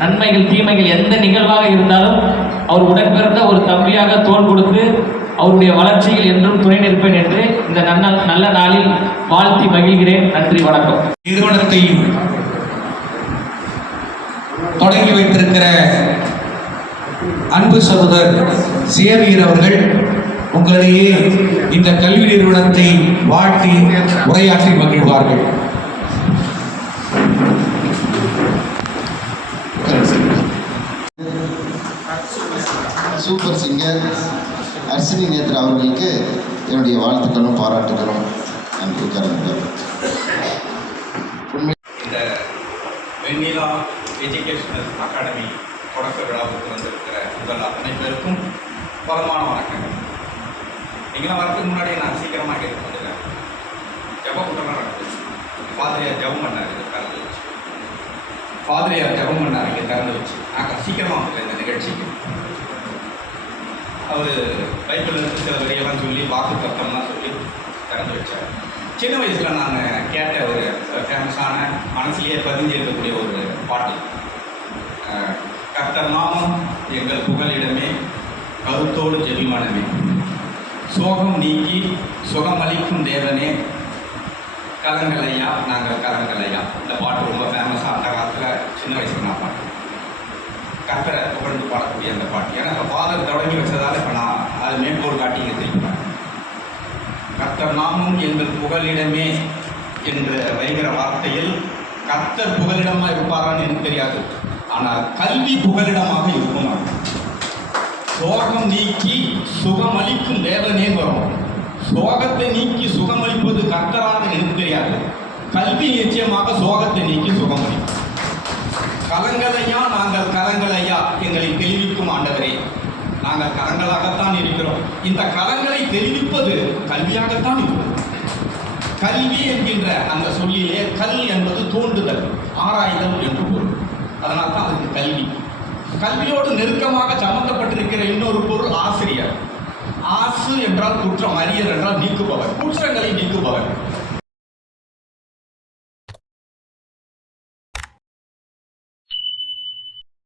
நன்மைகள் தீமைகள் எந்த நிகழ்வாக இருந்தாலும் அவர் உடன்பிறந்த ஒரு தம்பியாக தோள் கொடுத்து அவருடைய வளர்ச்சியில் என்றும் துணை நிற்பேன் என்று இந்த நல்ல நாளில் வாழ்த்தி மகிழ்கிறேன். நன்றி, வணக்கம். நிறுவனத்தை தொடங்கி வைத்திருக்கிற அன்பு சகோதரர் சேவியர் அவர்கள் உங்களிடையே இந்த கல்வி நிறுவனத்தை வாழ்த்தி உரையாற்றி மகிழ்வார்கள். சூப்பர் சிங்கர் அர்சினி நேத்ரா அவர்களுக்கு என்னுடைய வாழ்த்துக்களும் பாராட்டுகளும் நன்றி. இந்த வெண்ணிலா எஜுகேஷனல் அகாடமி தொடக்க விழாவுக்கு வந்திருக்கிற உங்கள் அத்தனை பேருக்கும் பலமான வணக்கங்கள். நீங்களாம் வரதுக்கு முன்னாடியே நான் சீக்கிரமாக கேட்டு வந்துடுறேன். ஜபக்கூட்டம் நடக்குது. ஃபாதரியார் ஜபம் பண்ணார், இதை திறந்து வச்சு ஃபாதரியார் ஜபம் பண்ணார், இங்கே திறந்து வச்சு நாங்கள் சீக்கிரமாக வந்துட்டேன் இந்த நிகழ்ச்சிக்கு. அவர் பைபிள் இருந்து சில வரியெல்லாம் சொல்லி வாக்கு தத்தம்லாம் சொல்லி திறந்து வச்சார். சின்ன வயசில் நான் கேட்ட ஒரு ஃபேமஸான மனசிலேயே பதிஞ்சிருக்கக்கூடிய ஒரு பாட்டு, கர்த்தர் நாமம் எங்கள் புகலிடமே, கருத்தோடு ஜெபிமனமே, சோகம் நீக்கி சுகமளிக்கும் தேவனே, கலங்கலையா நாங்கள் கலங்கலையா. இந்த பாட்டு ரொம்ப ஃபேமஸாக அந்த காலத்தில் சின்ன வயசில் நான் பாட்டேன். கர்த்தரை புகழ்ந்து பாடக்கூடிய அந்த பாட்டு. ஏன்னா இப்போ ஃபாதர் தொடங்கி வச்சதால் இப்போ நான் அது மேற்கோள் காட்டி இங்கே தெரிவிப்பேன். கர்த்தர் நாமும் எங்கள் புகலிடமே என்று வைகிற வார்த்தையில் கர்த்தர் புகலிடமாக இருப்பாரான்னு எனக்கு தெரியாது. ஆனால் கல்வி புகலிடமாக இருக்குமா? சோகம் நீக்கி சுகமளிக்கும் தேவனே வரும். சோகத்தை நீக்கி சுகமளிப்பது கர்த்தராக எனக்கு தெரியாது. கல்வி நிச்சயமாக சோகத்தை நீக்கி சுகமளிக்கும். கலங்கலையா நாங்கள் கலங்கலையா எங்களை தெளிவிக்கும் ஆண்டவரே. நாங்கள் கலங்களாகத்தான் இருக்கிறோம். இந்த கலங்களை தெளிவிப்பது கல்வியாகத்தான் இருக்கிறோம். கல்வி என்கின்ற அந்த சொல்லிலே கல் என்பது தோண்டுதல், ஆராய்தல் என்று பொருள். அதனால் தான் அதுக்கு கல்வி. கல்வியோடு நெருக்கமாக சம்பந்தப்பட்டிருக்கிற இன்னொரு பொருள் ஆசிரியர். ஆசு என்றால் குற்றம், அரியர் என்றால் நீக்குபவர், குற்றங்களை நீக்குபவர்.